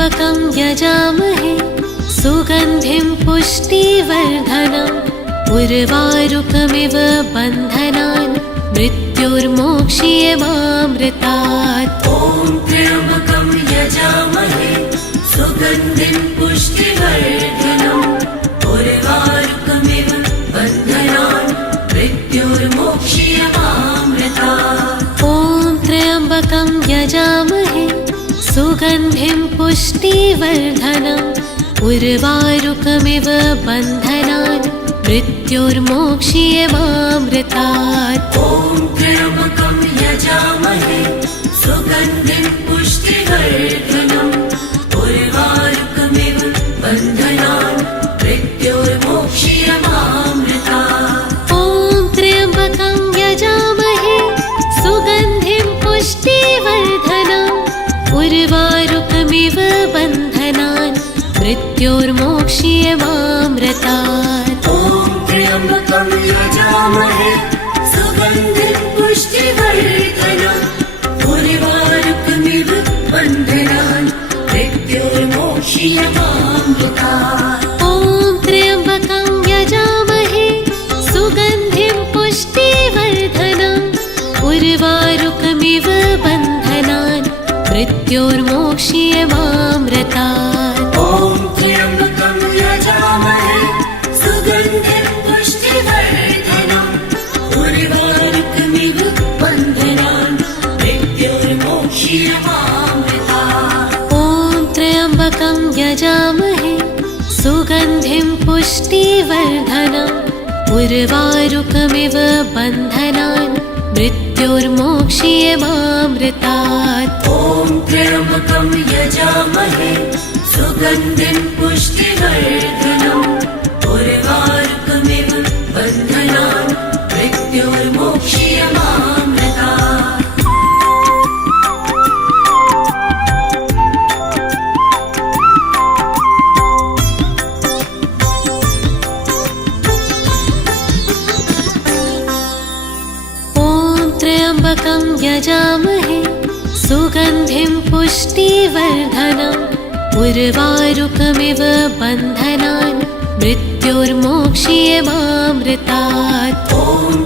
त्र्यम्बकं यजामहे सुगन्धिं पुष्टिवर्धनम् उर्वारुकमिव बन्धनान् मृत्युर्मोक्ष्यमामृतात्। ॐ त्र्यम्बकं यजामहे सुगन्धिं पुष्टिवर्धनम् उर्वारुकमिव बन्धनान् मृत्युर्मोक्ष्यमामृतात्। ॐ त्र्यम्बकं यजामहे सुगन्धिं पुष्टिवर्धनम् उर्वारुकमिव बन्धनान् मृत्युर्मोक्ष्यमामृतात्। ॐ त्र्यम्बकं यजामहे सुगन्धिं पुष्टिवर्धनम् उर्वारुकमिव बन्धनान् मृत्युर्मोक्ष्यमामृतात्। ॐ त्र्यम्बकं यजामहे सुगन्धिं पुष्टिवर्धनम् उर्वारुकमिव बन्धनान् मृत्युर्मोक्ष्यमामृतात्। ॐ त्र्यम्बकं यजामहे सुगन्धिं पुष्टिवर्धनम् उर्वारुकमिव बन्धनान् मृत्युर्मोक्ष्यमामृतात्। ॐ त्र्यम्बकं यजामहे सुगन्धिं पुष्टिवर्धनम् उर्वारुकमिव बन्धनान् मृत्युर्मोक्ष्यमामृतात्। ॐ त्र्यम्बकं यजामहे सुगन्धिं पुष्टिवर्धनम् उर्वारुकमिव बन्धनान् मृत्युर्मोक्ष्यमामृतात्। ॐ त्र्यम्बकं यजामहे सुगन्धिं पुष्टिवर्धनम् उर्वारुकमिव बन्धनान् मृत्युर्मोक्ष्यमामृतात्। ॐ त्र्यम्बकं यजामहे सुगन्धिं पुष्टिवर्धनम् उर्वारुकमिव बन्धनान् मृत्युर्मोक्ष्यमामृतात्। त्र्यम्बकं यजामहे सुगन्धिं पुष्टिवर्धनम् उर्वारुकमिव बन्धनान् मृत्युर्मोक्ष्यमामृतात्। ॐ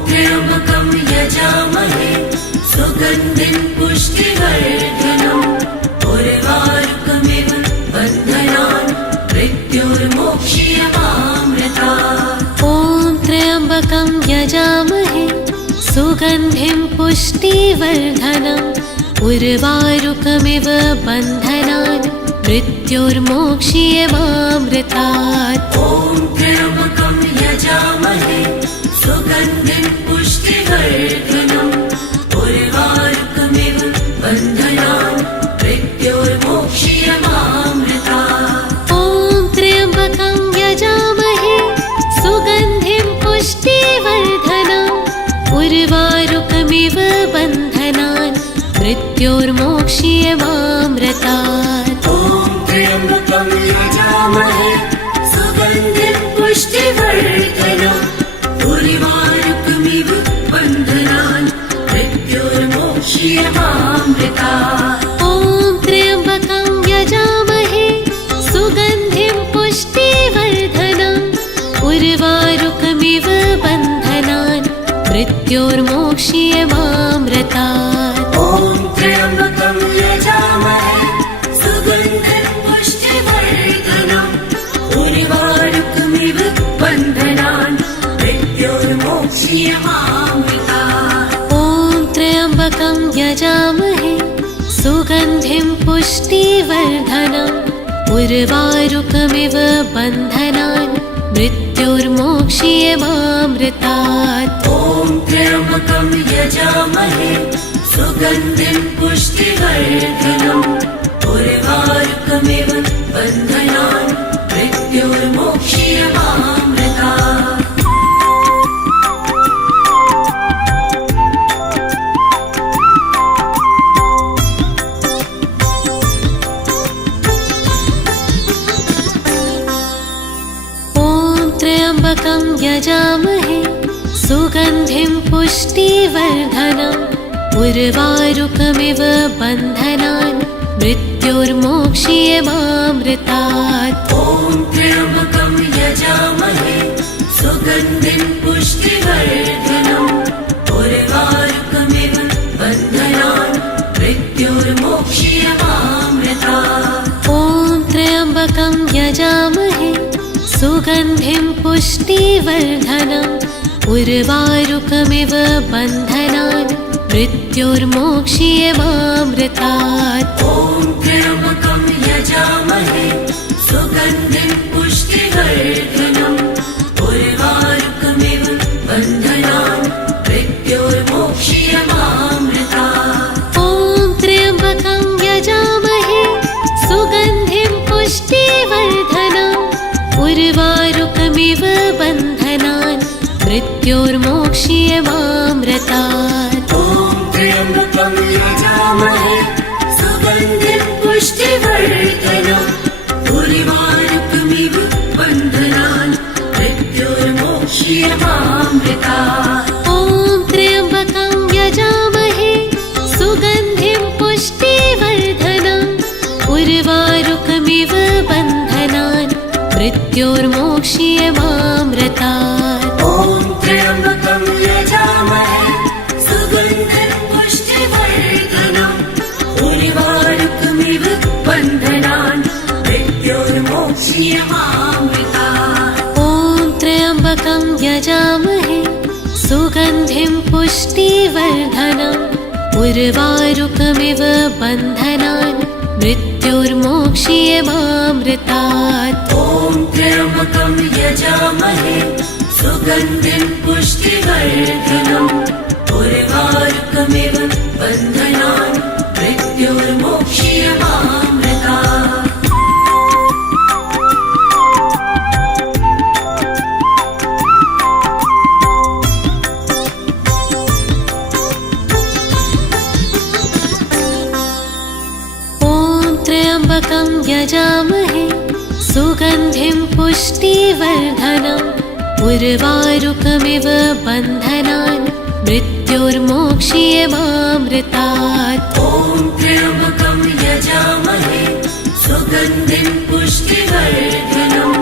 त्र्यम्बकं यजामहे सुगन्धिं पुष्टिवर्धनम् उर्वारुकमिव बन्धनान् मृत्युर्मोक्ष्यमामृतात्। ॐ त्र्यम्बकं यजामहे सुगन्धिं पुष्टिवर्धनम् उर्वारुकमिव बन्धनान् मृत्युर्मोक्ष्यमामृतात्। ॐ त्र्यम्बकं यजामहे सुगन्धिं पुष्टिवर्धनम् उर्वारुकमिव बन्धनान् मृत्युर्मोक्ष्यमामृतात्। ॐ त्र्यम्बकं यजामहे सुगन्धिं पुष्टिवर्धनम् उर्वारुकमिव बन्धनान् मृत्युर्मोक्ष्यमामृतात्। ॐ त्र्यम्बकं यजामहे सुगन्धिं पुष्टिवर्धनम् उर्वारुकमिव बन्धनान् मृत्युर्मोक्ष्यमामृतात्। ॐ त्र्यम्बकं यजामहे सुगन्धिं पुष्टिवर्धनम् उर्वारुकमिव बन्धनान् मृत्युर्मोक्ष्यमामृतात्। ॐ त्र्यम्बकं यजामहे सुगन्धिं पुष्टिवर्धनम् उर्वारुकमिव बन्धनान् मृत्युर्मोक्ष्यमामृतात्। ॐ त्र्यम्बकं यजामहे सुगन्धिं पुष्टिवर्धनम् उर्वारुकमिव बन्धनान् मृत्युर्मोक्ष्यमामृतात्। ॐ त्र्यम्बकं यजामहे सुगन्धिं पुष्टिवर्धनम् उर्वारुकमिव बन्धनान् मृत्युर्मोक्ष्यमामृतात्। त्र्यम्बकं यजामहे सुगन्धिं पुष्टिवर्धनम् उर्वारुकमिव बन्धनान् मृत्योर्मोक्ष्यमामृतात्। ॐ त्र्यम्बकं यजामहे सुगन्धिं पुष्टिवर्धनम् उर्वारुकमिव बन्धनान् मृत्योर्मोक्ष्यमामृतात्। ॐ त्र्यम्बकं यजामहे सुगन्धिं पुष्टिवर्धनम् उर्वारुकमिव बन्धनान् मृत्योर्मोक्ष्यमामृतात्। ॐ त्र्यम्बकं यजामहे सुगन्धिं पुष्टिवर्धनम् उर्वारुकमिव बन्धनान् मृत्योर्मोक्ष्यमामृतात्। ॐ त्र्यम्बकं यजामहे सुगन्धिं पुष्टिवर्धनम् उर्वारुकमिव बन्धनान् मृत्योर्मोक्ष्यमामृतात्। ॐ त्र्यम्बकं यजामहे सुगन्धिं पुष्टिवर्धनम् उर्वारुकमिव बन्धनान् मृत्योर्मोक्ष्यमामृतात्। ॐ त्र्यम्बकं यजामहे सुगन्धिं पुष्टिवर्धनम् उर्वारुकमिव बन्धनान् मृत्योर्मोक्ष्यमामृतात्। ॐ त्र्यम्बकं यजामहे सुगन्धिं पुष्टिवर्धनम् उर्वारुकमिव बन्धनान् मृत्योर्मोक्ष्यमामृतात्। ॐ त्र्यम्बकं यजामहे सुगन्धिं पुष्टिवर्धनम् उर्वारुकमिव बन्धनान् मृत्योर्मोक्ष्यमामृतात्। ॐ त्र्यम्बकं यजामहे सुगन्धिं पुष्टिवर्धनम् उर्वारुकमिव बन्धनान् मृत्योर्मोक्ष्यमामृतात्। त्र्यम्बकं यजामहे सुगन्धिं पुष्टिवर्धनम् उर्वारुकमिव बन्धनान् मृत्योर्मोक्ष्यमामृतात्। ॐ त्र्यम्बकं यजामहे सुगन्धिं पुष्टिवर्धनम्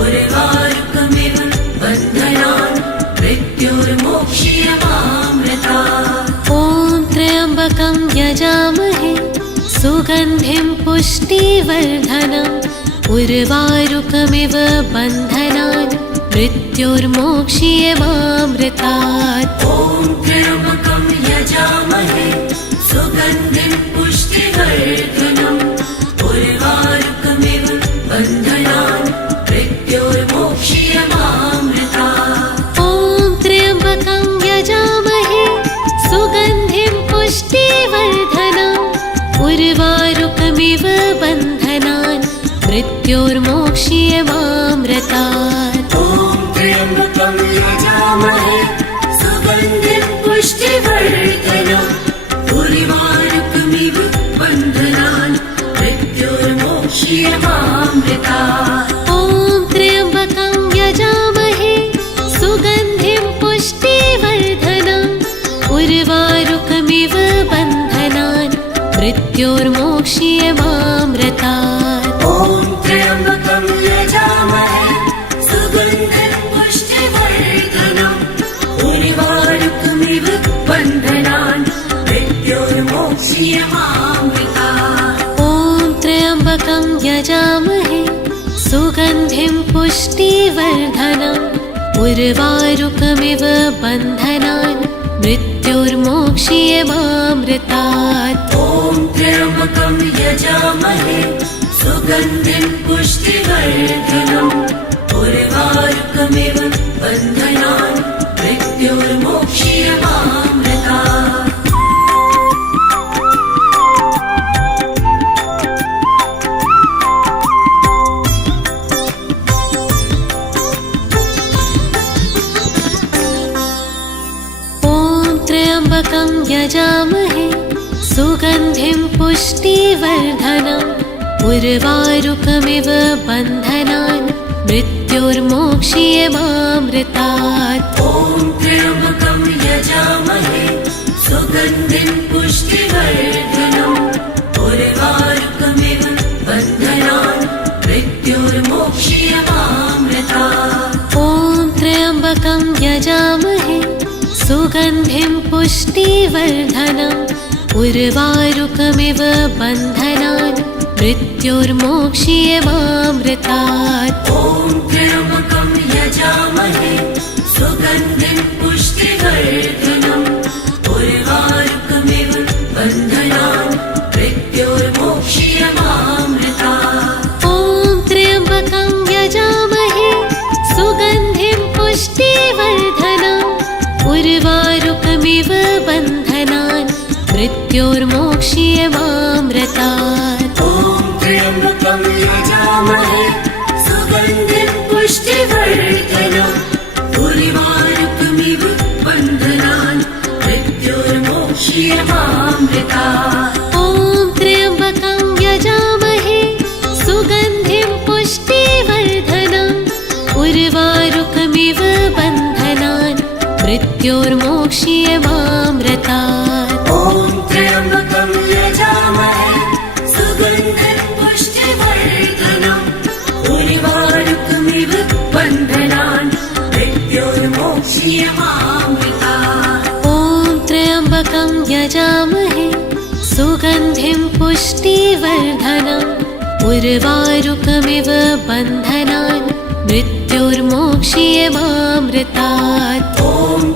उर्वारुकमिव बन्धनान् मृत्योर्मोक्ष्यमामृतात्। ॐ त्र्यम्बकं यजामहे सुगन्धिं पुष्टिवर्धनम् उर्वारुकमिव बन्धनान् मृत्योर्मोक्ष्यमामृतात्। ॐ त्र्यम्बकं यजामहे सुगन्धिं पुष्टिवर्धनम् उर्वारुकमिव बन्धनान् मृत्योर्मोक्ष्यमामृतात्। ॐ त्र्यम्बकं यजामहे सुगन्धिं पुष्टिवर्धनम् उर्वारुकमिव बन्धनान् मृत्योर्मोक्ष्यमामृतात्। ॐ त्र्यम्बकं यजामहे सुगन्धिं पुष्टिवर्धनम् उर्वारुकमिव बन्धनान् मृत्योर्मोक्ष्यमामृतात्। ॐ त्र्यम्बकं यजामहे सुगन्धिं पुष्टिवर्धनम् उर्वारुकमिव बन्धनान् मृत्योर्मोक्ष्यमामृतात्। ॐ त्र्यम्बकं यजामहे सुगन्धिं पुष्टिवर्धनम् उर्वारुकमिव बन्धनान् मृत्योर्मोक्ष्यमामृतात्। ॐ त्र्यम्बकं यजामहे सुगन्धिं पुष्टिवर्धनम् उर्वारुकमिव बन्धनान् मृत्योर्मोक्ष्यमामृतात्। ॐ त्र्यम्बकं यजामहे सुगन्धिं पुष्टिवर्धनम् उर्वारुकमिव बन्धनान् मृत्योर्मोक्ष्यमामृतात्। त्र्यम्बकं यजामहे सुगन्धिं पुष्टिवर्धनम् उर्वारुकमिव बन्धनान् मृत्योर्मोक्ष्यमामृतात्। ॐ त्र्यम्बकं यजामहे सुगन्धिं पुष्टिवर्धनम् उर्वारुकमिव सुगन्धिं पुष्टिवर्धनम् उर्वारुकमिव बन्धनान् मृत्योर्मोक्ष्यमामृतात्। ॐ त्र्यम्बकं यजामहे सुगन्धिं पुष्टिवर्धनम् उर्वारुकमिव बन्धनान् मृत्योर्मोक्ष्यमामृतात्। ॐ त्र्यम्बकं यजामहे सुगन्धिं पुष्टिवर्धनम् उर्वारुकमिव बन्धनान् मृत्योर्मोक्ष्यमामृतात्। ॐ त्र्यम्बकं यजामहे सुगन्धिं पुष्टिवर्धनम् उर्वारुकमिव बन्धनान् मृत्योर्मोक्ष्यमामृतात्। ॐ त्र्यम्बकं यजामहे सुगन्धिं पुष्टिवर्धनम् उर्वारुकमिव बन्धनान् मृत्योर्मोक्ष्यमामृतात्। ॐ त्र्यम्बकं यजामहे सुगन्धिं पुष्टिवर्धनम् उर्वारुकमिव बन्धनान् मृत्योर्मोक्ष्यमामृतात्। ॐ त्र्यम्बकं यजामहे सुगन्धिं पुष्टिवर्धनम् उर्वारुकमिव बन्धनान् मृत्योर्मोक्ष्यमामृतात्। ॐ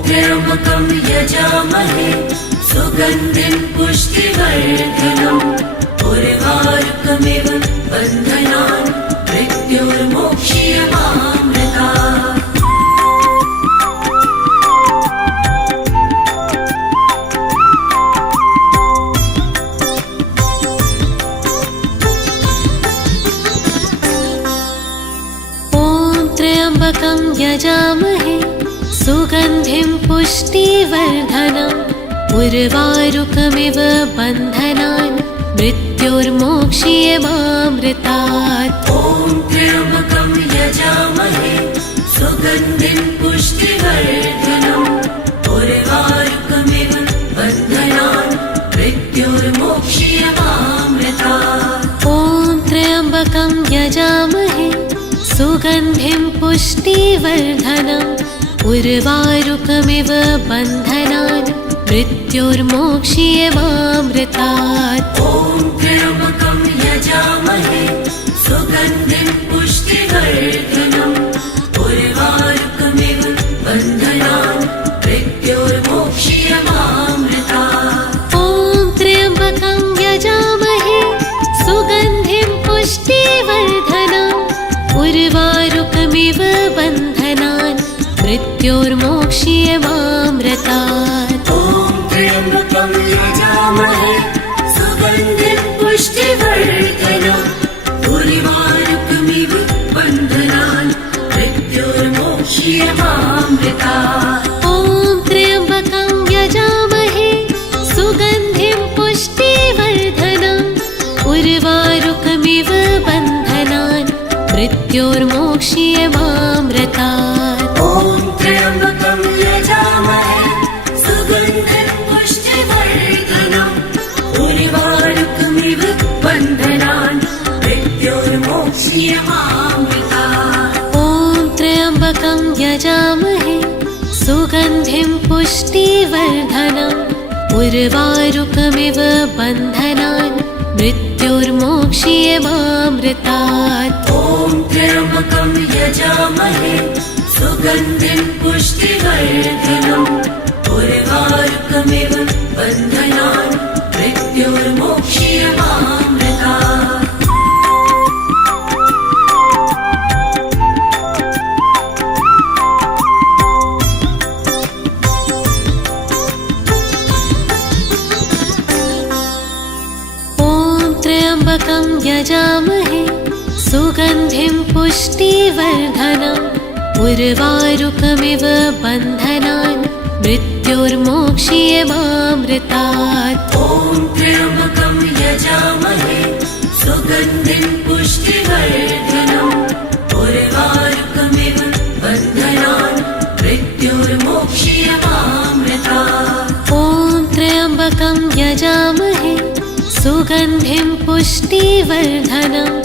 त्र्यम्बकं यजामहे सुगन्धिं पुष्टिवर्धनम् उर्वारुकमिव बन्धनान् मृत्योर्मोक्ष्यमामृतात्। त्र्यम्बकं यजामहे सुगन्धिं पुष्टिवर्धनम् उर्वारुकमिव बन्धनान् मृत्योर्मोक्ष्यमामृतात्। ॐ त्र्यम्बकं यजामहे सुगन्धिं पुष्टिवर्धनम् उर्वारुकमिव बन्धनान् मृत्योर्मोक्ष्यमामृतात्। ॐ त्र्यम्बकं यजामहे सुगन्धिं पुष्टिवर्धनम् उर्वारुकमिव बन्धनान् मृत्योर्मोक्ष्यमामृतात्। ॐ त्र्यम्बकं यजामहे सुगन्धिं पुष्टिवर्धनम् उर्वारुकमिव बन्धनान् मृत्योर्मोक्ष्यमामृतात्। ॐ त्र्यम्बकं यजामहे सुगन्धिं पुष्टिवर्धनम् उर्वारुकमिव बन्धनान् मृत्योर्मोक्ष्यमामृतात्। ॐ त्र्यम्बकं यजामहे सुगन्धिं पुष्टिवर्धनम् उर्वारुकमिव बन्धनान् मृत्योर्मोक्ष्यमामृतात्। ॐ त्र्यम्बकं यजामहे सुगन्धिं पुष्टिवर्धनम् उर्वारुकमिव बन्धनान् मृत्योर्मोक्ष्यमामृतात्। ॐ त्र्यम्बकं यजामहे सुगन्धिं पुष्टिवर्धनम् उर्वारुकमिव बन्धनान् मृत्योर्मोक्ष्यमामृतात्। ॐ त्र्यम्बकं यजामहे सुगन्धिं पुष्टिवर्धनम् उर्वारुकमिव बन्धनान् मृत्योर्मोक्ष्यमामृतात्। ॐ त्र्यम्बकं यजामहे सुगन्धिं पुष्टिवर्धनम् उर्वारुकमिव बन्धनान् मृत्योर्मोक्ष्यमामृतात्। त्र्यम्बकं यजामहे सुगन्धिं पुष्टिवर्धनम् उर्वारुकमिव बन्धनान् मृत्योर्मोक्ष्यमामृतात्। ॐ त्र्यम्बकं यजामहे सुगन्धिं पुष्टिवर्धनम् उर्वारुकमिव बन्धनान् मृत्योर्मोक्ष्यमामृतात्। ॐ त्र्यम्बकं यजामहे सुगन्धिं पुष्टिवर्धनम्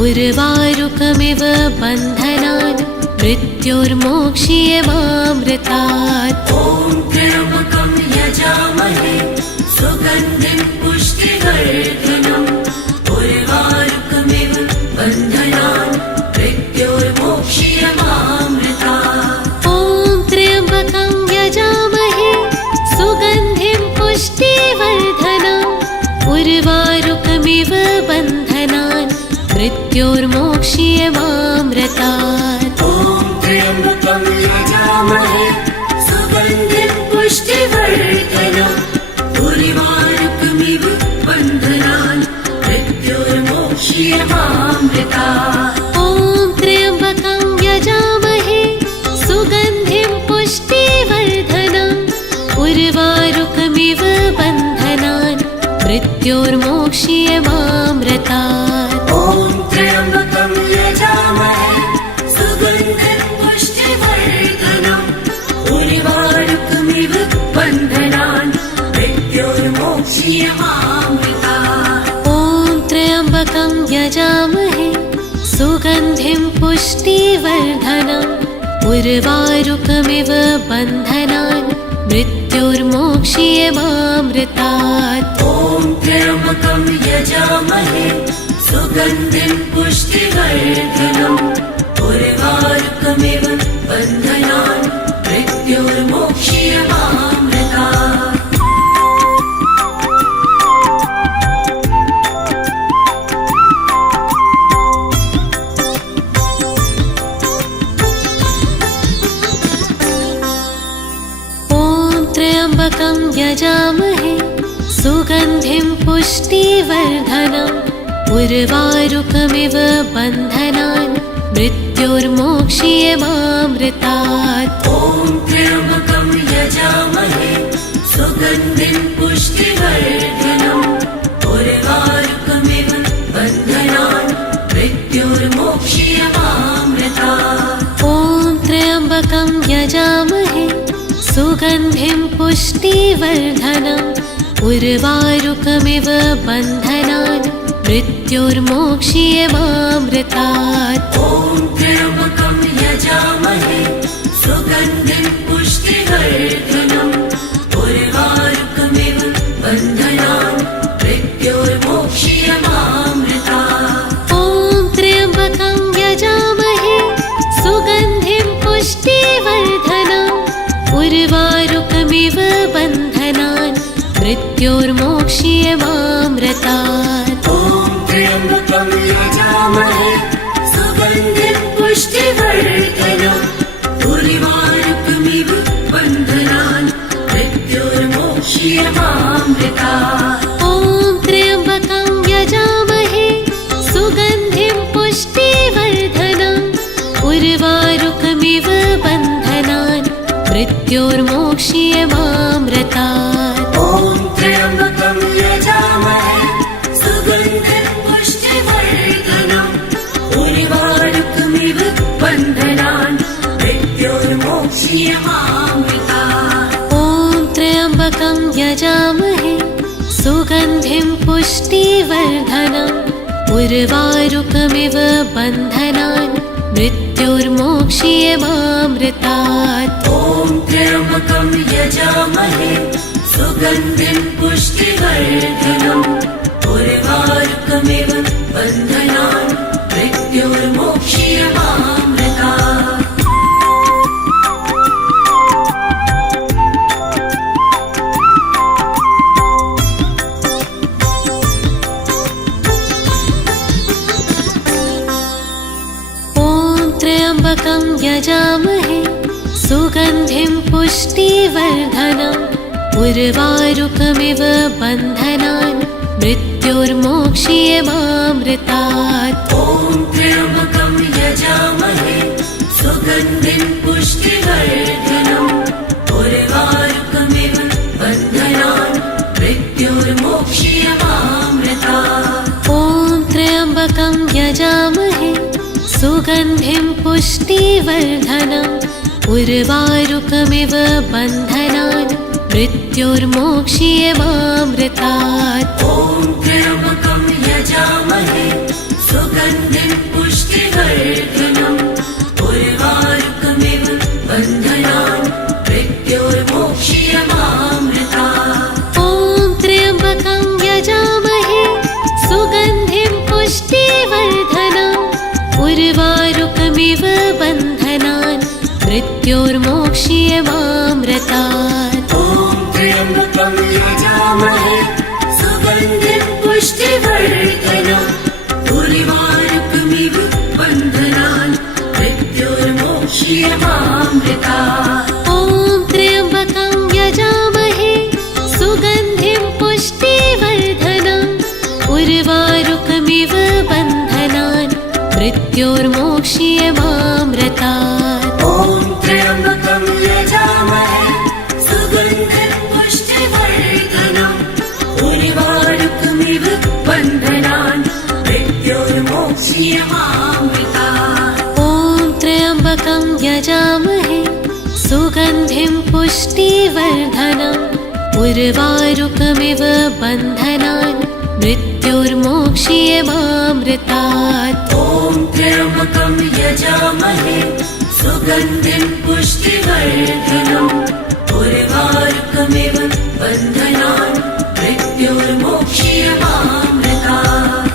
उर्वारुकमिव बन्धनान् मृत्योर्मोक्ष्यमामृतात्। ॐ यजामहे सुगन्धिं पुष्टिवर्धनम् उर्वारुकमिव बन्धनान् मृत्योर्मोक्ष्यमामृतात्। ॐ त्र्यम्बकं यजामहे सुगन्धिं पुष्टिवर्धनम् उर्वारुकमिव बन्धनान् मृत्योर्मोक्ष्यमामृतात्। ॐ त्र्यम्बकं यजामहे सुगन्धिं पुष्टिवर्धनम् उर्वारुकमिव बन्धनान् मृत्योर्मोक्ष्यमामृतात्। ॐ त्र्यम्बकं यजामहे सुगन्धिं पुष्टिवर्धनम् उर्वारुकमिव बन्धनान् मृत्योर्मोक्ष्यमामृतात्। ॐ त्र्यम्बकं यजामहे सुगन्धिं पुष्टिवर्धनम् उर्वारुकमिव बन्धनान् मृत्योर्मोक्ष्यमामृतात्। ॐ त्र्यम्बकं यजामहे सुगन्धिं पुष्टिवर्धनम् उर्वारुकमिव बन्धनान् मृत्योर्मोक्ष्यमामृतात्। ॐ त्र्यम्बकं यजामहे सुगन्धिं पुष्टिवर्धनम् उर्वारुकमिव बन्धनान् मृत्योर्मोक्ष्यमामृतात्। त्र्यम्बकं यजामहे सुगन्धिं पुष्टिवर्धनम् उर्वारुकमिव बन्धनान् मृत्योर्मोक्ष्यमामृतात्। ॐ त्र्यम्बकं यजामहे सुगन्धिं पुष्टिवर्धनम् उर्वारुकमिव बन्धनान् मृत्योर्मोक्ष्यमामृतात्। ॐ त्र्यम्बकं यजामहे सुगन्धिं पुष्टिवर्धनम् उर्वारुकमिव बन्धनान् मृत्योर्मोक्ष्यमामृतात्। ॐ त्र्यम्बकं यजामहे सुगन्धिं पुष्टिवर्धनम् उर्वारुकमिव बन्धनान् मृत्योर्मोक्ष्यमामृतात्। ॐ त्र्यम्बकं यजामहे सुगन्धिं पुष्टिवर्धनम् उर्वारुकमिव बन्धनान् मृत्योर्मोक्ष्यमामृतात्। ॐ त्र्यम्बकं यजामहे सुगन्धिं पुष्टिवर्धनम् उर्वारुकमिव बन्धनान् मृत्योर्मोक्ष्यमामृतात्। ॐ त्र्यम्बकं यजामहे सुगन्धिं पुष्टिवर्धनम् उर्वारुकमिव बन्धनान् मृत्योर्मोक्ष्यमामृतात्। ॐ त्र्यम्बकं यजामहे सुगन्धिं पुष्टिवर्धनम् उर्वारुकमिव बन्धनान् मृत्योर्मोक्ष्यमामृतात्। ॐ त्र्यम्बकं यजामहे सुगन्धिं पुष्टिवर्धनम् उर्वारुकमिव बन्धनान् मृत्योर्मोक्ष्यमामृतात्। ॐ त्र्यम्बकं यजामहे सुगन्धिं पुष्टिवर्धनम् उर्वारुकमिव बन्धनान् मृत्योर्मोक्ष्यमामृतात्। त्र्यम्बकं यजामहे सुगन्धिं पुष्टिवर्धनम् उर्वारुकमिव बन्धनान् मृत्योर्मोक्ष्यमामृतात्। ॐ त्र्यम्बकं यजामहे सुगन्धिं पुष्टिवर्धनम् उर्वारुकमिव बन्धनान् मृत्योर्मोक्ष्यमामृतात्। ॐ त्र्यम्बकं यजामहे सुगन्धिं पुष्टिवर्धनम् उर्वारुकमिव बन्धनान् मृत्योर्मोक्ष्यमामृतात्। ॐ त्र्यम्बकं यजामहे सुगन्धिं पुष्टिवर्धनम् उर्वारुकमिव बन्धनान् मृत्योर्मोक्ष्यमामृतात्। मृत्योर्मोक्ष्यमामृतात्। ॐ त्र्यम्बकं यजामहे सुगन्धिं पुष्टिवर्धनम् उर्वारुकमिव बन्धनान् मृत्योर्मोक्ष्यमामृतात्। ॐ त्र्यम्बकं यजामहे सुगन्धिं पुष्टिवर्धनम् उर्वारुकमिव बन्धनान् मृत्योर्मोक्ष्यमामृतात्। ॐ त्र्यम्बकं यजामहे सुगन्धिं पुष्टिवर्धनम् उर्वारुकमिव बन्धनान् मृत्योर्मोक्ष्यमामृतात्। ॐ त्र्यम्बकं यजामहे सुगन्धिं पुष्टिवर्धनम् उर्वारुकमिव बन्धनान् मृत्योर्मोक्ष्यमामृतात्। ॐ त्र्यम्बकं यजामहे सुगन्धिं पुष्टिवर्धनम् उर्वारुकमिव बन्धनान् मृत्योर्मोक्ष्यमामृतात्।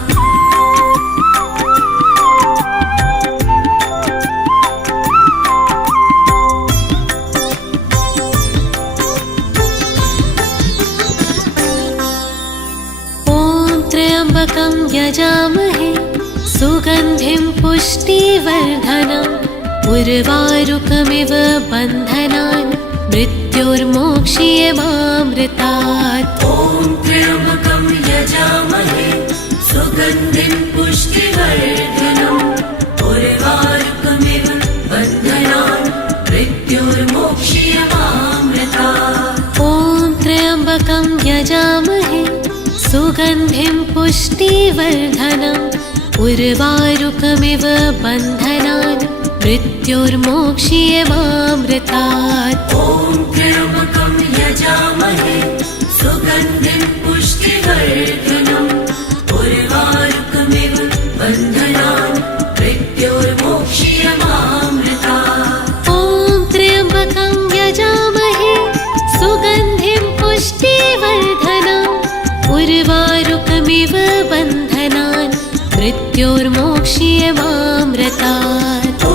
त्र्यम्बकं यजामहे सुगन्धिं पुष्टिवर्धनम् उर्वारुकमिव बन्धनान् मृत्योर्मोक्ष्यमामृतात्। ॐ त्र्यम्बकं यजामहे सुगन्धिं पुष्टिवर्धनम् उर्वारुकमिव बन्धनान् मृत्योर्मोक्ष्यमामृतात्। ॐ त्र्यम्बकं यजामहे सुगन्धिं पुष्टिवर्धनम् उर्वारुकमिव बन्धनान् मृत्योर्मोक्ष्यमामृतात्। ॐ त्र्यम्बकं यजामहे सुगन्धिं पुष्टिवर्धनम् उर्वारुकमिव बन्धनान् मृत्योर्मोक्ष्यमामृतात्। ॐ त्र्यम्बकं यजामहे सुगन्धिं पुष्टिवर्धनम् उर्वारुकमिव बन्धनान् मृत्योर्मोक्ष्यमामृतात्। ॐ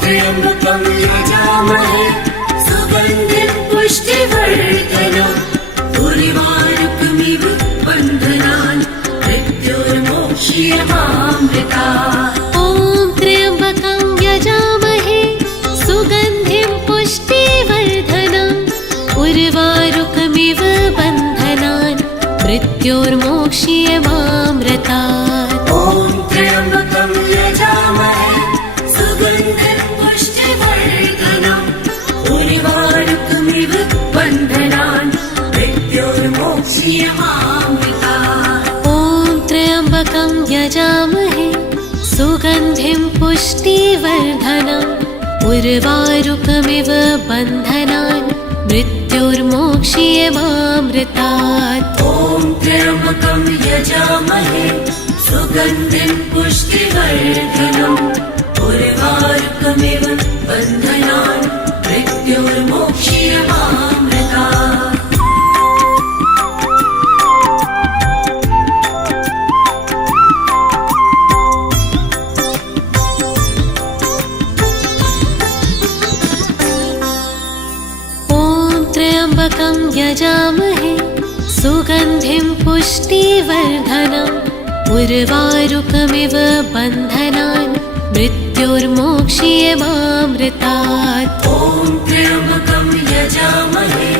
त्र्यम्बकं यजामहे सुगन्धिं पुष्टिवर्धनम् उर्वारुकमिव बन्धनान् मृत्योर्मोक्ष्यमामृतात्। ॐ त्र्यम्बकं यजामहे सुगन्धिं पुष्टिवर्धनम् उर्वारुकमिव बन्धनान् मृत्योर्मोक्ष्यमामृतात्। ॐ त्र्यम्बकं यजामहे सुगन्धिं पुष्टिवर्धनम् उर्वारुकमिव बन्धनान् मृत्योर्मोक्ष्यमामृतात्। ॐ त्र्यम्बकं यजामहे सुगन्धिं पुष्टिवर्धनम् उर्वारुकमिव बन्धनान् मृत्योर्मोक्ष्यमामृतात्। ॐ त्र्यम्बकं यजामहे सुगन्धिं पुष्टिवर्धनम् उर्वारुकमिव बन्धनान् मृत्योर्मोक्ष्यमामृतात्। त्र्यम्बकं यजामहे सुगन्धिं पुष्टिवर्धनम् उर्वारुकमिव बन्धनान् मृत्योर्मोक्ष्यमामृतात्। ॐ त्र्यम्बकं यजामहे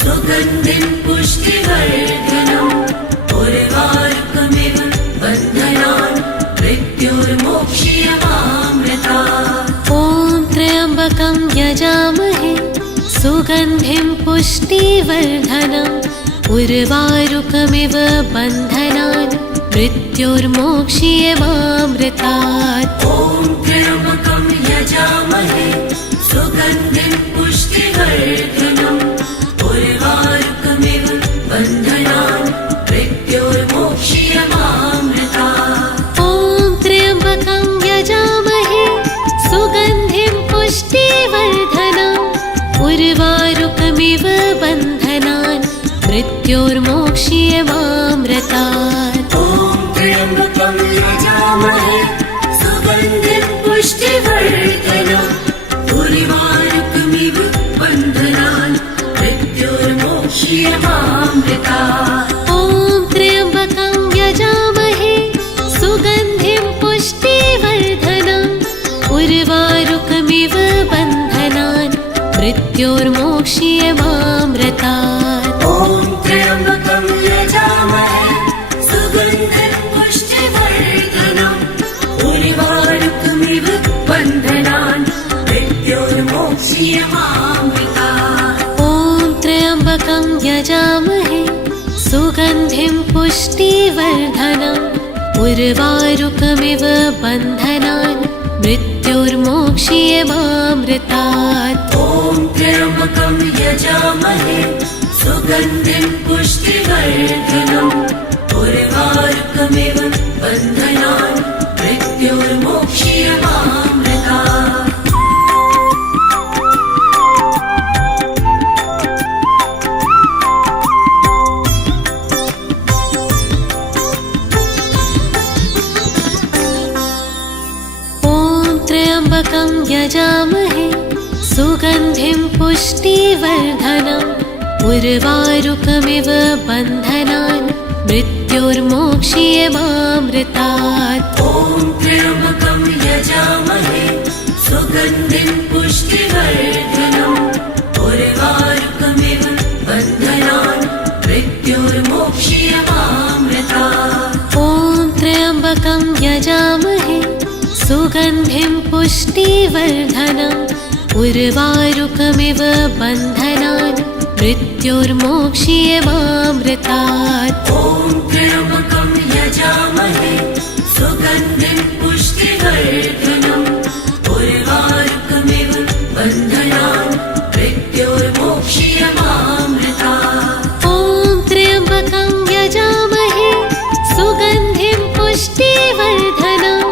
सुगन्धिं पुष्टिवर्धनम् उर्वारुकमिव बन्धनान् मृत्योर्मोक्ष्यमामृतात्। ॐ त्र्यम्बकं यजामहे सुगन्धिं पुष्टिवर्धनम् उर्वारुकमिव बन्धनान् मृत्योर्मोक्ष्यमामृतात्। ॐ त्र्यम्बकं यजामहे सुगन्धिं पुष्टिवर्धनम् उर्वारुकमिव बन्धनान् मृत्योर्मोक्ष्यमामृतात्। ॐ त्र्यम्बकं यजामहे सुगन्धिं पुष्टिवर्धनम् उर्वारुकमिव बन्धनान् मृत्योर्मोक्ष्यमामृतात्। ॐ त्र्यम्बकं यजामहे सुगन्धिं पुष्टिवर्धनम् उर्वारुकमिव मृत्योर्मोक्ष्यमामृतात्। ॐ त्र्यम्बकं यजामहे सुगन्धिं पुष्टिवर्धनम् उर्वारुकमिव बन्धनान् मृत्योर्मोक्ष्यमामृतात्। ॐ त्र्यम्बकं यजामहे सुगन्धिं पुष्टिवर्धनम् उर्वारुकमिव बन्धनान् मृत्योर्मोक्ष्यमामृतात्। ॐ त्र्यम्बकं यजामहे सुगन्धिं पुष्टिवर्धनम् उर्वारुकमिव बन्धनान् मृत्योर्मोक्ष्यमामृतात्। त्र्यम्बकं यजामहे सुगन्धिं पुष्टिवर्धनम् उर्वारुकमिव बन्धनान् मृत्योर्मोक्ष्यमामृतात्। ॐ त्र्यम्बकं यजामहे सुगन्धिं पुष्टिवर्धनम् उर्वारुकमिव बन्धनान् मृत्योर्मोक्ष्यमामृतात्। ॐ त्र्यम्बकं यजामहे सुगन्धिं पुष्टिवर्धनम् उर्वारुकमिव बन्धनान् मृत्योर्मोक्ष्यमामृतात्। ॐ त्र्यम्बकं यजामहे सुगन्धिं पुष्टिवर्धनम् उर्वारुकमिव बन्धनान् मृत्योर्मोक्ष्यमामृतात्। ॐ त्र्यम्बकं यजामहे सुगन्धिं पुष्टिवर्धनम्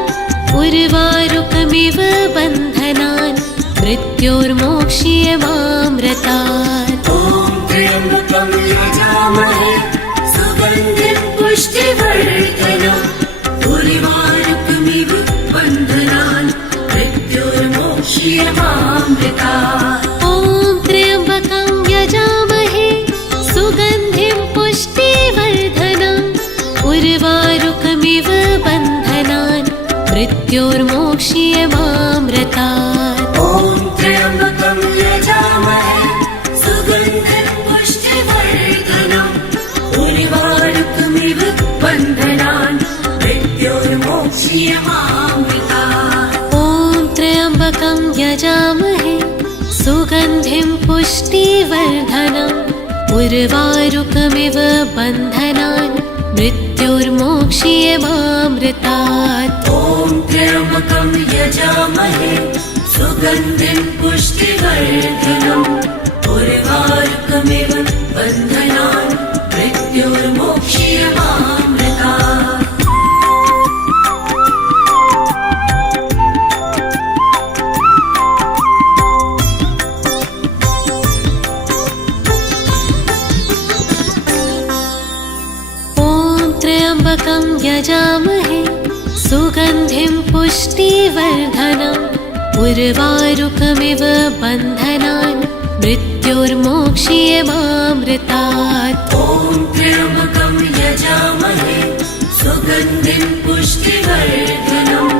उर्वारुकमिव बन्धनान् मृत्योर्मोक्ष्यमामृतात्। ॐ त्र्यम्बकं यजामहे सुगन्धिं पुष्टिवर्धनम् उर्वारुकमिव बन्धनान् मृत्योर्मोक्ष्यमामृतात्। ॐ त्र्यम्बकं यजामहे सुगन्धिं पुष्टिवर्धनम् उर्वारुकमिव बन्धनान् मृत्योर्मोक्ष्यमामृतात्। ॐ त्र्यम्बकं यजामहे सुगन्धिं पुष्टिवर्धनम् उर्वारुकमिव बन्धनान् मृत्योर्मोक्ष्यमामृतात्। ॐ त्र्यम्बकं यजामहे सुगन्धिं पुष्टिवर्धनम् उर्वारुकमिव बन्धनान् मृत्योर्मोक्ष्यमामृतात्। ॐ त्र्यम्बकं यजामहे सुगन्धिं पुष्टिवर्धनम् उर्वारुकमिव बन्धनान् मृत्योर्मोक्ष्यमामृतात्। त्र्यम्बकं यजामहे सुगन्धिं पुष्टिवर्धनम् उर्वारुकमिव बन्धनान् मृत्योर्मोक्ष्यमामृतात्। ॐ त्र्यम्बकं यजामहे सुगन्धिं पुष्टिवर्धनम्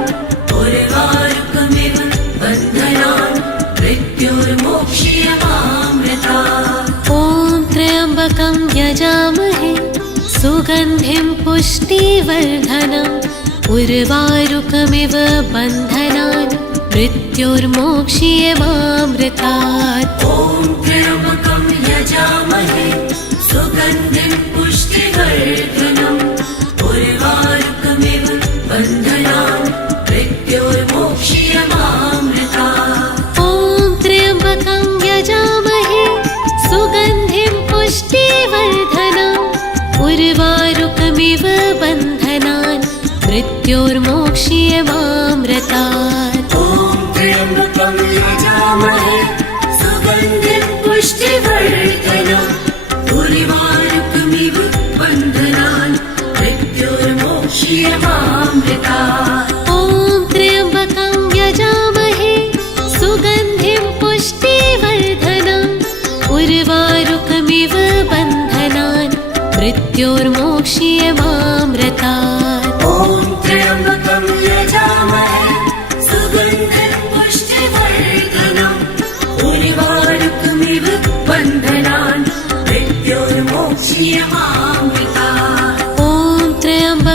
उर्वारुकमिव बन्धनान् मृत्योर्मोक्ष्यमामृतात्। ॐ त्र्यम्बकं यजामहे सुगन्धिं पुष्टिवर्धनम् उर्वारुकमिव बन्धनान् मृत्योर्मोक्ष्यमामृतात्। ॐ त्र्यम्बकं यजामहे सुगन्धिं पुष्टिवर्धनम् उर्वारुकमिव बन्धनान् मृत्योर्मोक्ष्यमामृतात्। ॐ त्र्यम्बकं यजामहे सुगन्धिं पुष्टिवर्धनम् उर्वारुकमिव बन्धनान् मृत्योर्मोक्ष्यमामृतात्। ॐ त्र्यम्बकं यजामहे सुगन्धिं पुष्टिवर्धनम् उर्वारुकमिव बन्धनान् मृत्योर्मोक्ष्यमामृतात्। ॐ त्र्यम्बकं यजामहे सुगन्धिं पुष्टिवर्धनम् उर्वारुकमिव बन्धनान् मृत्योर्मोक्ष्यमामृतात्। ॐ त्र्यम्बकं यजामहे सुगन्धिं पुष्टिवर्धनम् उर्वारुकमिव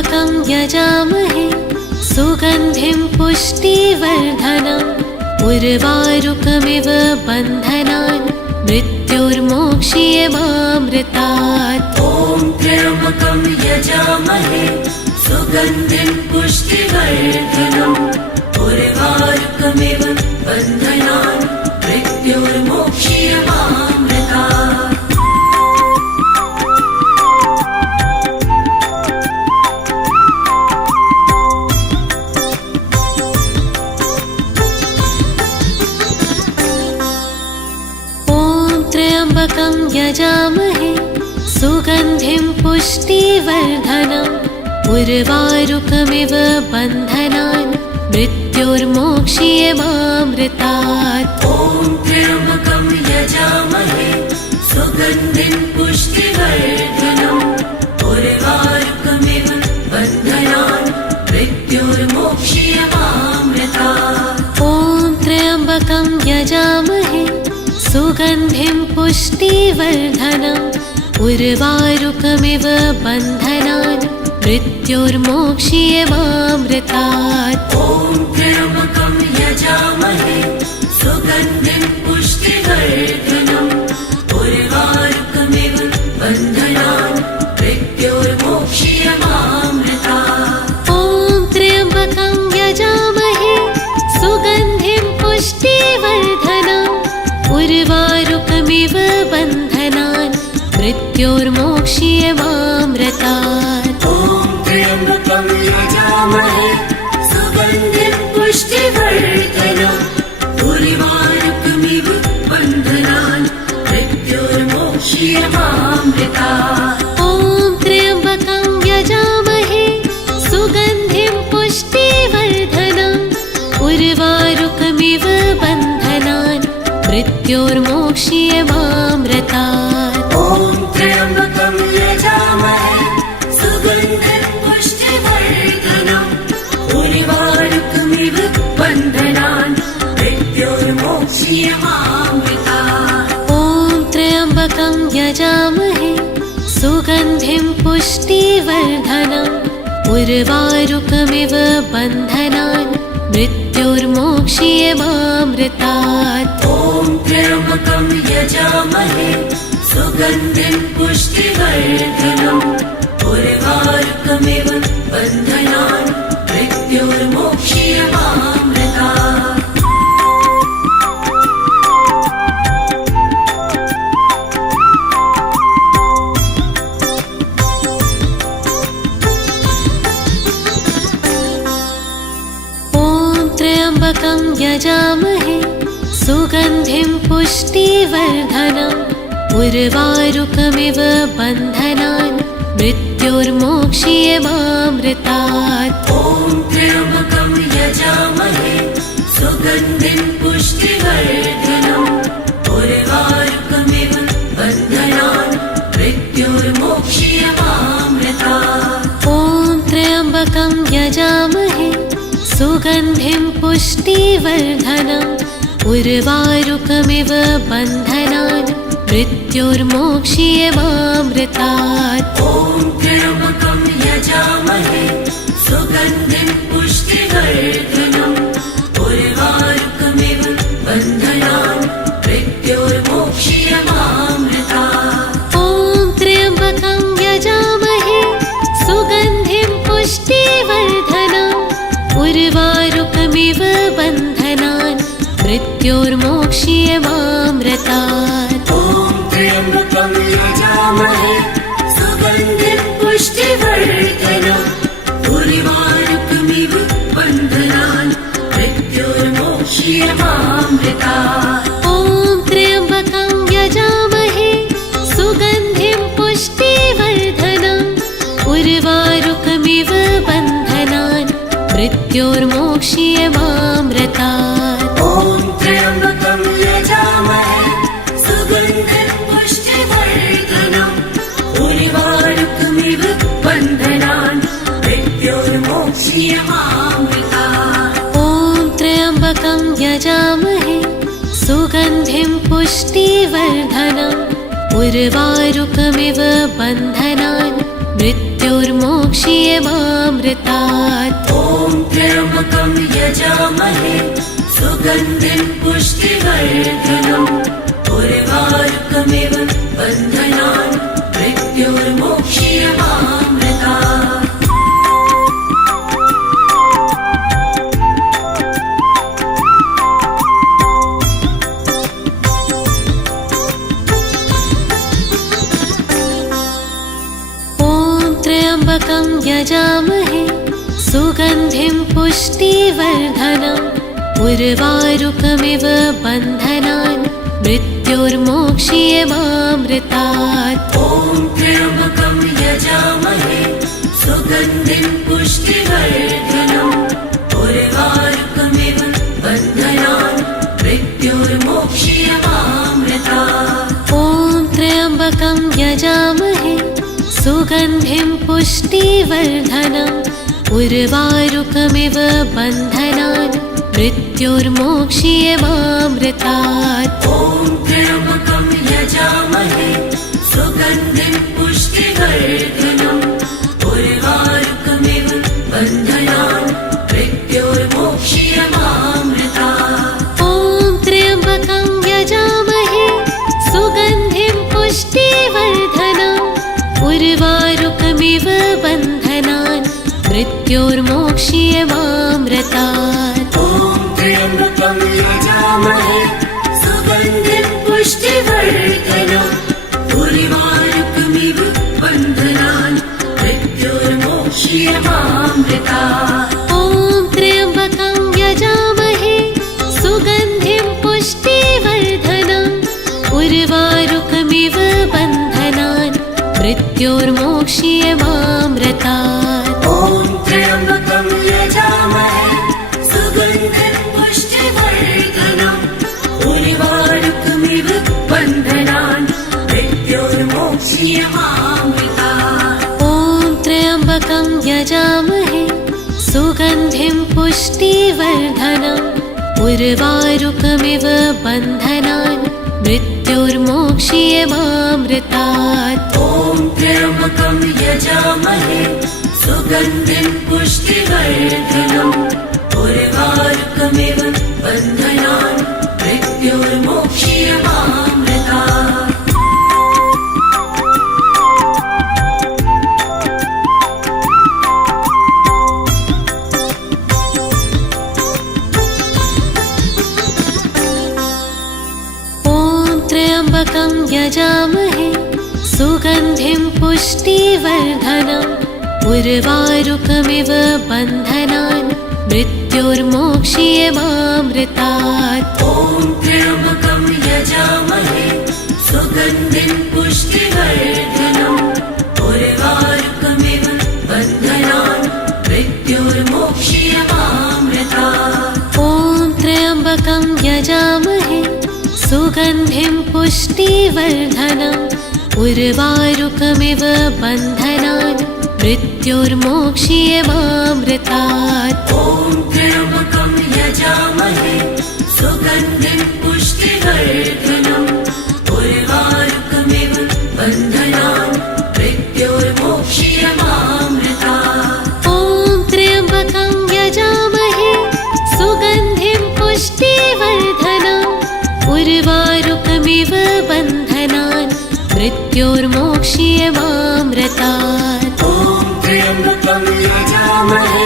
त्र्यम्बकं यजामहे सुगन्धिं पुष्टिवर्धनम् उर्वारुकमिव बन्धनान् मृत्योर्मोक्ष्यमामृतात्। ॐ त्र्यम्बकं यजामहे सुगन्धिं पुष्टिवर्धनम् उर्वारुकमिव बन्धनान् मृत्योर्मोक्ष्यमामृतात्। त्र्यम्बकं यजामहे सुगन्धिं पुष्टिवर्धनम् उर्वारुकमिव बन्धनान् मृत्योर्मोक्ष्यमामृतात्। ॐ त्र्यम्बकं यजामहे सुगन्धिं पुष्टिवर्धनम् उर्वारुकमिव बन्धनान् मृत्योर्मोक्ष्यमामृतात्। ॐ त्र्यम्बकं यजामहे सुगन्धिं पुष्टिवर्धनम् उर्वारुकमिव बन्धनान् मृत्योर्मोक्ष्यमामृतात्। ॐ त्र्यम्बकं यजामहे सुगन्धिं पुष्टिवर्धनम् उर्वारुकमिव बन्धनान् मृत्योर्मोक्ष्यमामृतात्। ॐ त्र्यम्बकं यजामहे सुगन्धिं पुष्टिवर्धनम् उर्वारुकमिव बन्धनान् मृत्योर्मोक्ष्यमामृतात्। ॐ त्र्यम्बकं यजामहे सुगन्धिं पुष्टिवर्धनम् उर्वारुकमिव बन्धनान् मृत्योर्मोक्ष्यमामृतात्। ॐ त्र्यम्बकं यजामहे सुगन्धिं पुष्टिवर्धनम् उर्वारुकमिव बन्धनान् मृत्योर्मोक्ष्यमामृतात्। ॐ त्र्यम्बकं यजामहे सुगन्धिं पुष्टिवर्धनम् उर्वारुकमिव बन्धनान् मृत्योर्मोक्ष्यमामृतात्। ॐ त्र्यम्बकं यजामहे सुगन्धिं पुष्टिवर्धनम् उर्वारुकमिव बन्धनान् मृत्योर्मोक्ष्यमामृतात्। ॐ त्र्यम्बकं यजामहे सुगन्धिं पुष्टिवर्धनम् उर्वारुकमिव बन्धनान् मृत्योर्मोक्ष्यमामृतात्। त्र्यम्बकं यजामहे सुगन्धिं पुष्टिवर्धनम् उर्वारुकमिव बन्धनान् मृत्योर्मोक्ष्यमामृतात्। ॐ त्र्यम्बकं यजामहे सुगन्धिं पुष्टिवर्धनम् उर्वारुकमिव बन्धनान् मृत्योर्मोक्ष्यमामृतात्। ॐ त्र्यम्बकं यजामहे सुगन्धिं पुष्टिवर्धनम् उर्वारुकमिव बन्धनान् मृत्योर्मोक्ष्यमामृतात्। ॐ त्र्यम्बकं यजामहे सुगन्धिं पुष्टिवर्धनम् उर्वारुकमिव बन्धनान् मृत्योर्मोक्ष्यमामृतात्। ॐ त्र्यम्बकं यजामहे सुगन्धिं पुष्टिवर्धनम् उर्वारुकमिव बन्धनान् मृत्योर्मोक्ष्यमामृतात्। ॐ त्र्यम्बकं यजामहे सुगन्धिं पुष्टिवर्धनम् उर्वारुकमिव बन्धनान् मृत्योर्मोक्ष्यमामृतात्। ॐ त्र्यम्बकं यजामहे सुगन्धिं पुष्टिवर्धनम् उर्वारुकमिव बन्धनान् मृत्योर्मोक्ष्यमामृतात्। ॐ त्र्यम्बकं यजामहे सुगन्धिं पुष्टिवर्धनम् उर्वारुकमिव बन्धनान् मृत्योर्मोक्ष्यमामृतात्। ॐ त्र्यम्बकं यजामहे सुगन्धिं पुष्टिवर्धनम् उर्वारुकमिव बन्धनान् मृत्योर्मोक्ष्यमामृतात्। उर्वारुकमिव बन्धनान् मृत्योर्मोक्ष्यमामृतात् ॐ त्र्यम्बकं यजामहे सुगन्धिं पुष्टिवर्धनम् उर्वारुकमिव बन्धनान् मृत्योर्मोक्ष्यमामृतात् ॐ त्र्यम्बकं यजामहे सुगन्धिं पुष्टिवर्धनम् उर्वारुकमिव बन्धनान् मृत्योर्मोक्ष्यमामृतात् ॐ त्र्यम्बकं यजामहे सुगन्धिं पुष्टिवर्धनम् उर्वारुकमिव बन्धनान् मृत्योर्मोक्ष्यमामृतात् ॐ त्र्यम्बकं यजामहे सुगन्धिं पुष्टिवर्धनम् उर्वारुकमिव बन्धनान् मृत्योर्मोक्ष्यमामृतात् ॐ त्र्यम्बकं यजामहे सुगन्धिं पुष्टिवर्धनम् उर्वारुकमिव बन्धनान् मृत्योर्मोक्ष्यमामृतात् ॐ त्र्यम्बकं यजामहे सुगन्धिं पुष्टिवर्धनम् उर्वारुकमिव बन्धनान् मृत्योर्मोक्ष्यमामृतात् ॐ त्र्यम्बकं यजामहे सुगन्धिं पुष्टिवर्धनम् उर्वारुकमिव बन्धनान् मृत्योर्मोक्ष्यमामृतात् ॐ त्र्यम्बकं यजामहे सुगन्धिं पुष्टिवर्धनम् उर्वारुकमिव बन्धनान् मृत्योर्मोक्ष्यमामृतात् ॐ त्र्यम्बकं यजामहे सुगन्धिं पुष्टिवर्धनम् उर्वारुकमिव बन्धनान् मृत्योर्मोक्ष्यमामृतात् ॐ त्र्यम्बकं यजामहे सुगन्धिं पुष्टिवर्धनम् उर्वारुकमिव बन्धनान् मृत्योर्मोक्ष्यमामृतात् ॐ त्र्यम्बकं यजामहे सुगन्धिं पुष्टिवर्धनम् उर्वारुकमिव बन्धनान् मृत्योर्मोक्ष्यमामृतात् ॐ त्र्यम्बकं यजामहे सुगन्धिं पुष्टिवर्धनम् उर्वारुकमिव बन्धनान् मृत्योर्मोक्ष्यमामृतात् ॐ त्र्यम्बकं यजामहे सुगन्धिं पुष्टिवर्धनम् उर्वारुकमिव बन्धनान् मृत्योर्मोक्ष्यमामृतात् ॐ त्र्यम्बकं यजामहे सुगन्धिं पुष्टिवर्धनम् उर्वारुकमिव बन्धनान् मृत्योर्मोक्ष्यमामृतात् ॐ त्र्यम्बकं यजामहे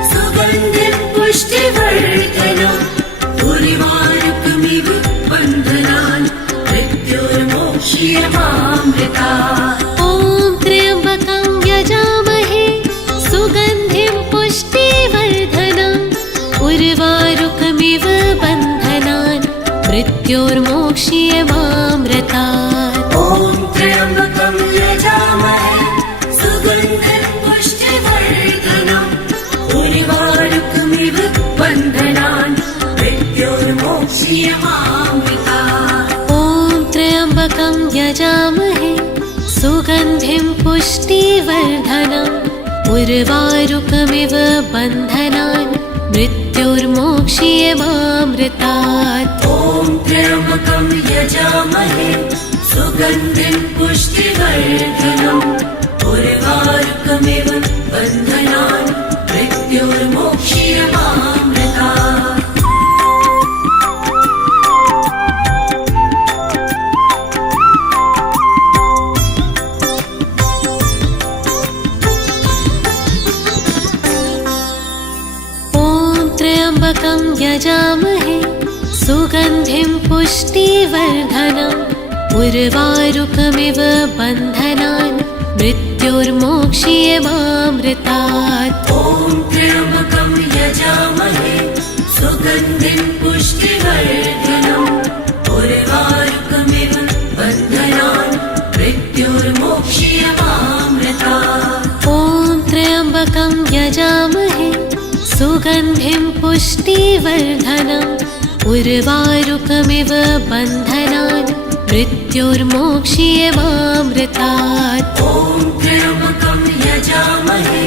सुगन्धिं पुष्टिवर्धनम् उर्वारुकमिव बन्धनान् मृत्योर्मोक्ष्यमामृतात् ॐ त्र्यम्बकं यजामहे सुगन्धिं पुष्टिवर्धनम् उर्वारुकमिव बन्धनान् मृत्योर्मोक्ष्यमामृतात् ॐ त्र्यम्बकं यजामहे सुगन्धिं पुष्टिवर्धनम् उर्वारुकमिव बन्धनान् मृत्योर्मोक्ष्यमामृतात् ॐ त्र्यम्बकं यजामहे सुगन्धिं पुष्टिवर्धनम् उर्वारुकमिव बन्धनान् मृत्योर्मोक्ष्यमामृतात् ॐ त्र्यम्बकं यजामहे सुगन्धिं पुष्टिवर्धनम् उर्वारुकमिव बन्धनान् त्र्यम्बकं यजामहे सुगन्धिं पुष्टिवर्धनम् उर्वारुकमिव बन्धनान् मृत्योर्मोक्ष्यमामृतात्। ॐ त्र्यम्बकं यजामहे सुगन्धिं पुष्टिवर्धनम् उर्वारुकमिव बन्धनान् मृत्योर्मोक्ष्यमामृतात्। ॐ त्र्यम्बकं यजामहे सुगन्धिं पुष्टिवर्धनम् उर्वारुकमिव बन्धनान् मृत्योर्मोक्ष्यमामृतात्। ॐ त्र्यम्बकं यजामहे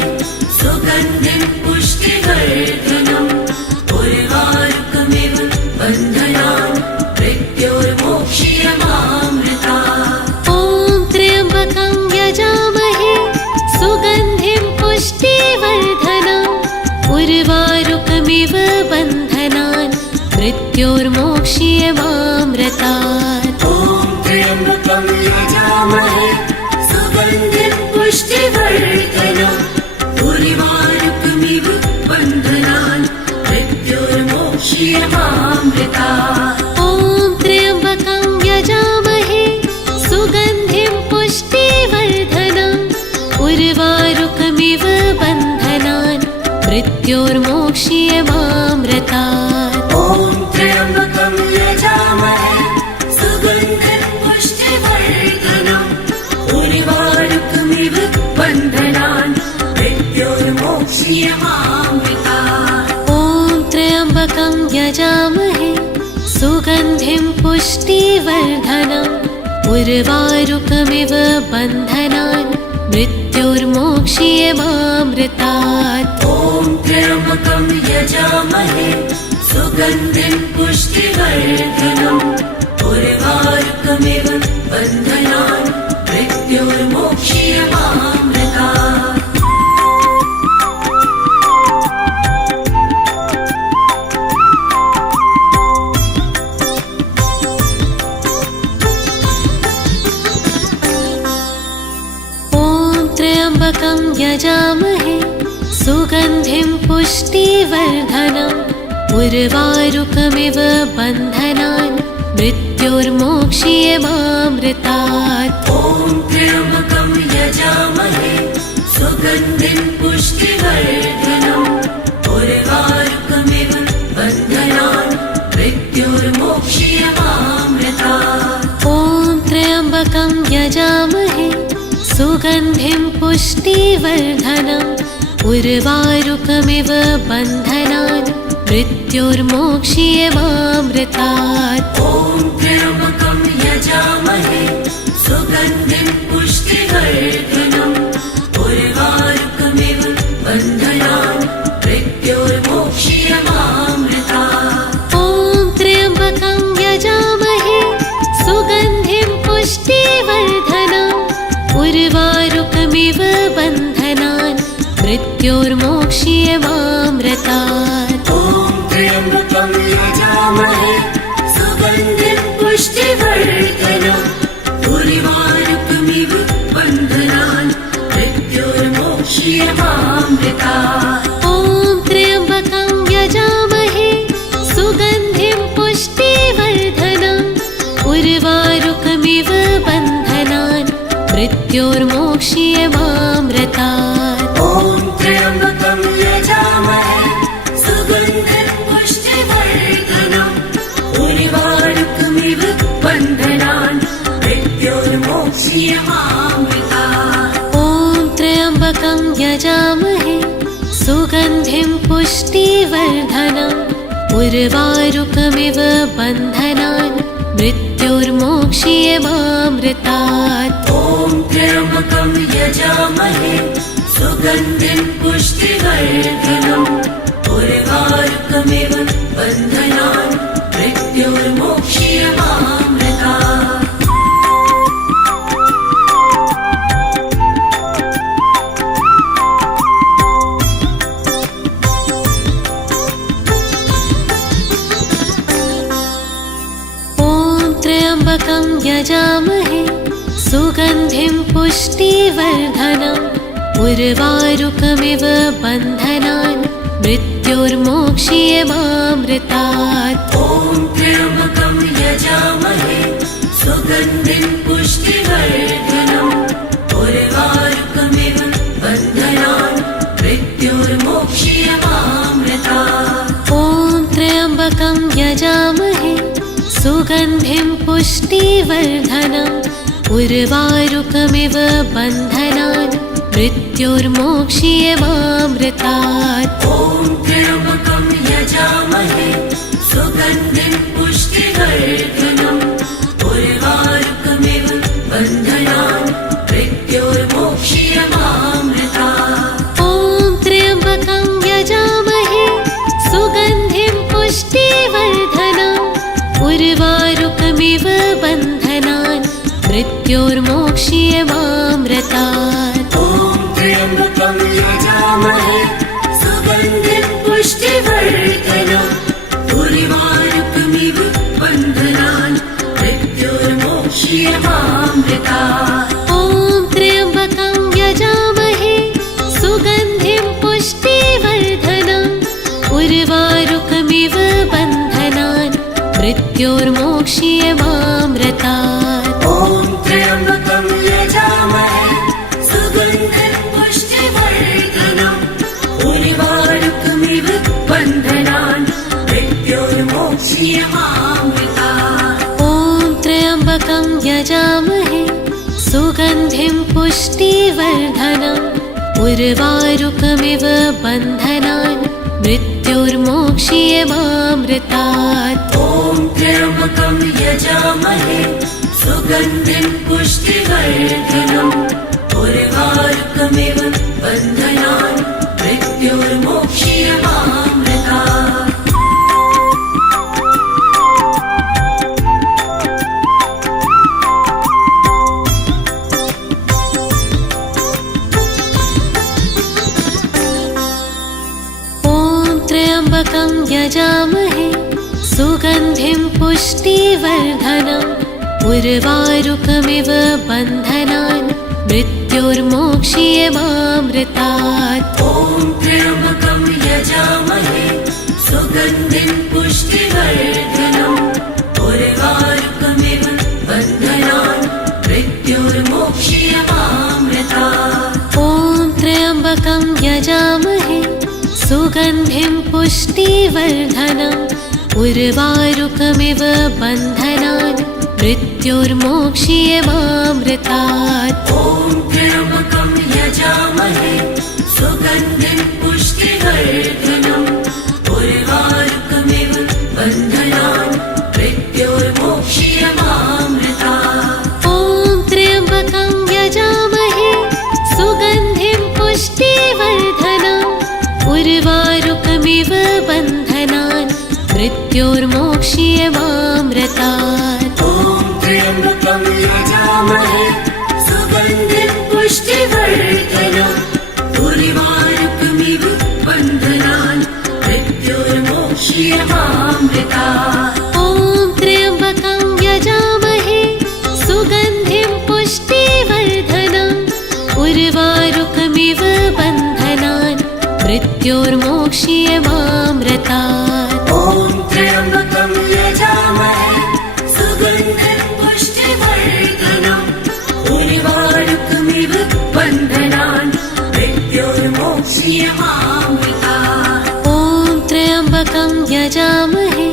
सुगन्धिं पुष्टिवर्धनम् उर्वारुकमिव बन्धनान् मृत्योर्मोक्ष्यमामृतात्। ॐ त्र्यम्बकं यजामहे सुगन्धिं पुष्टिवर्धनम् उर्वारुकमिव बन्धनान् मृत्योर्मोक्ष्यमामृतात्। ॐ त्र्यम्बकं यजामहे सुगन्धिं पुष्टिवर्धनम् उर्वारुकमिव बन्धनान् मृत्योर्मोक्ष्यमामृतात्। ॐ त्र्यम्बकं यजामहे सुगन्धिं पुष्टिवर्धनम् उर्वारुकमिव बन्धनान् मृत्योर्मोक्ष्यमामृतात्। ॐ त्र्यम्बकं यजामहे सुगन्धिं पुष्टिवर्धनम् उर्वारुकमिव बन्धनान् मृत्योर्मोक्ष्यमामृतात्। ॐ त्र्यम्बकं यजामहे सुगन्धिं पुष्टिवर्धनम् उर्वारुकमिव बन्धनान् मृत्योर्मोक्ष्यमामृतात्। ॐ त्र्यम्बकं यजामहे सुगन्धिं पुष्टिवर्धनम् उर्वारुकमिव बन्धनान् मृत्योर्मोक्ष्यमामृतात्। ॐ त्र्यम्बकं यजामहे सुगन्धिं पुष्टिवर्धनम् उर्वारुकमिव बन्धनान् मृत्योर्मोक्ष्यमामृतात्। ॐ त्र्यम्बकं यजामहे सुगन्धिं पुष्टिवर्धनम् उर्वारुकमिव बन्धनान् मृत्योर्मोक्ष्यमामृतात्। ॐ त्र्यम्बकं यजामहे सुगन्धिं पुष्टिवर्धनम् उर्वारुकमिव बन्धनान् मृत्योर्मोक्ष्यमामृतात्। ॐ त्र्यम्बकं यजामहे सुगन्धिं पुष्टिवर्धनम् उर्वारुकमिव बन्धनान् मृत्योर्मोक्ष्यमामृतात्। ॐ त्र्यम्बकं यजामहे सुगन्धिं पुष्टिवर्धनम् उर्वारुकमिव बन्धनान् मृत्योर्मोक्ष्यमामृतात्। ॐ त्र्यम्बकं यजामहे सुगन्धिं पुष्टिवर्धनम् उर्वारुकमिव बन्धनान् मृत्योर्मोक्ष्यमामृतात्। ॐ त्र्यम्बकं यजामहे सुगन्धिं पुष्टिवर्धनम् उर्वारुकमिव बन्धनान् मृत्योर्मोक्ष्यमामृतात्। ॐ त्र्यम्बकं यजामहे सुगन्धिं पुष्टिवर्धनम् उर्वारुकमिव बन्धनान् मृत्योर्मोक्ष्यमामृतात्। ॐ त्र्यम्बकं यजामहे सुगन्धिं पुष्टिवर्धनम् उर्वारुकमिव बन्धनान् मृत्योर्मोक्ष्यमामृतात्। ॐ त्र्यम्बकं यजामहे सुगन्धिं पुष्टिवर्धनम् उर्वारुकमिव बन्धनान् मृत्योर्मोक्ष्यमामृतात्। त्र्यम्बकं यजामहे सुगन्धिं पुष्टिवर्धनम् उर्वारुकमिव बन्धनान् मृत्योर्मोक्ष्यमामृतात्। ॐ त्र्यम्बकं यजामहे सुगन्धिं पुष्टिवर्धनम् उर्वारुकमिव बन्धनान् मृत्योर्मोक्ष्यमामृतात्। ॐ त्र्यम्बकं यजामहे सुगन्धिं पुष्टिवर्धनम् उर्वारुकमिव बन्धनान् मृत्योर्मोक्ष्यमामृतात्। ॐ त्र्यम्बकं यजामहे सुगन्धिं पुष्टिवर्धनम् उर्वारुकमिव बन्धनान् मृत्योर्मोक्ष्यमामृतात्। ॐ त्र्यम्बकं यजामहे सुगन्धिं पुष्टिवर्धनम् उर्वारुकमिव बन्धनान् मृत्योर्मोक्ष्यमामृतात्। ॐ त्र्यम्बकं यजामहे सुगन्धिं पुष्टिवर्धनम् उर्वारुकमिव बन्धनान् मृत्योर्मोक्ष्यमामृतात्। ॐ त्र्यम्बकं यजामहे सुगन्धिं पुष्टिवर्धनम् उर्वारुकमिव बन्धनान् मृत्योर्मोक्ष्यमामृतात्। ॐ त्र्यम्बकं यजामहे सुगन्धिं पुष्टिवर्धनम् उर्वारुकमिव बन्धनान् मृत्योर्मोक्ष्यमामृतात्। ॐ त्र्यम्बकं यजामहे सुगन्धिं पुष्टिवर्धनम् उर्वारुकमिव बन्धनान् मृत्योर्मोक्ष्यमामृतात्। ॐ त्र्यम्बकं यजामहे सुगन्धिं पुष्टिवर्धनम् उर्वारुकमिव बन्धनान् मृत्योर्मोक्ष्यमामृतात्। त्र्यम्बकं यजामहे सुगन्धिं पुष्टिवर्धनम् उर्वारुकमिव बन्धनान् मृत्योर्मोक्ष्यमामृतात्। ॐ त्र्यम्बकं यजामहे सुगन्धिं पुष्टिवर्धनम् उर्वारुकमिव बन्धनान् मृत्योर्मोक्ष्यमामृतात्। ॐ त्र्यम्बकं यजामहे सुगन्धिं पुष्टिवर्धनम् उर्वारुकमिव बन्धनान् मृत्योर्मोक्ष्यमामृतात्। ॐ त्र्यम्बकं यजामहे सुगन्धिं पुष्टिवर्धनम् उर्वारुकमिव बन्धनान् मृत्योर्मोक्ष्यमामृतात्। ॐ त्र्यम्बकं यजामहे सुगन्धिं पुष्टिवर्धनम् उर्वारुकमिव बन्धनान् मृत्योर्मोक्ष्यमामृतात्। ॐ त्र्यम्बकं यजामहे सुगन्धिं पुष्टिवर्धनम् उर्वारुकमिव बन्धनान् मृत्योर्मोक्ष्यमामृतात्। ॐ त्र्यम्बकं यजामहे सुगन्धिं पुष्टिवर्धनम् उर्वारुकमिव बन्धनान् मृत्योर्मोक्ष्यमामृतात्। ॐ त्र्यम्बकं यजामहे सुगन्धिं पुष्टिवर्धनम् उर्वारुकमिव बन्धनान् मृत्योर्मोक्ष्यमामृतात्। ॐ त्र्यम्बकं यजामहे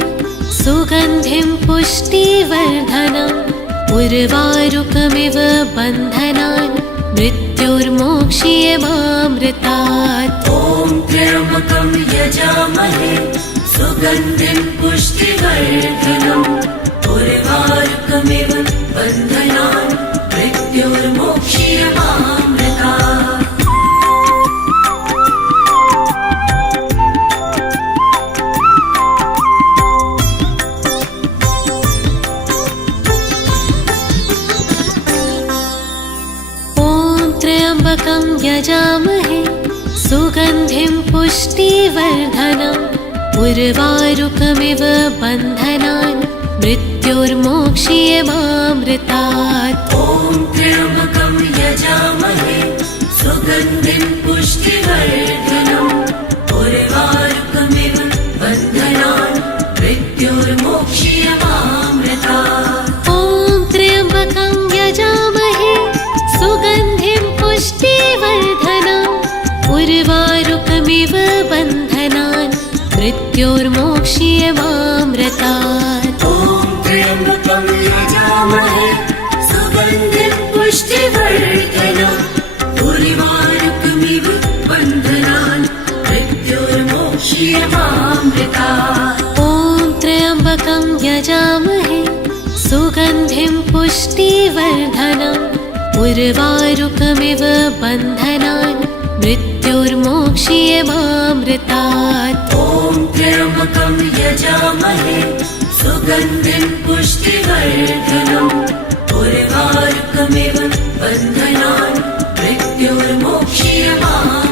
सुगन्धिं पुष्टिवर्धनम् उर्वारुकमिव बन्धनान् मृत्योर्मोक्ष्यमामृतात्। ॐ त्र्यम्बकं यजामहे सुगन्धिं पुष्टिवर्धनम् उर्वारुकमिव बन्धनान् मृत्योर्मोक्ष्यमामृतात्। त्र्यम्बकं यजामहे सुगन्धिं पुष्टिवर्धनम् उर्वारुकमिव बन्धनान् मृत्योर्मोक्ष्यमामृतात्। ॐ त्र्यम्बकं यजामहे सुगन्धिं पुष्टिवर्धनम् उर्वारुकमिव उर्वारुकमिव बन्धनान् मृत्योर्मोक्ष्यमामृतात्। ॐ त्र्यम्बकं यजामहे सुगन्धिं पुष्टिवर्धनम् उर्वारुकमिव बन्धनान् मृत्योर्मोक्ष्यमामृतात्। ॐ त्र्यम्बकं यजामहे सुगन्धिं पुष्टिवर्धनम् उर्वारुकमिव बन्धनान् मृत्योर्मोक्ष्यमामृतात्। ॐ त्र्यम्बकं यजामहे सुगन्धिं पुष्टिवर्धनम् उर्वारुकमिव बन्धनान् मृत्योर्मोक्ष्यमामृतात्।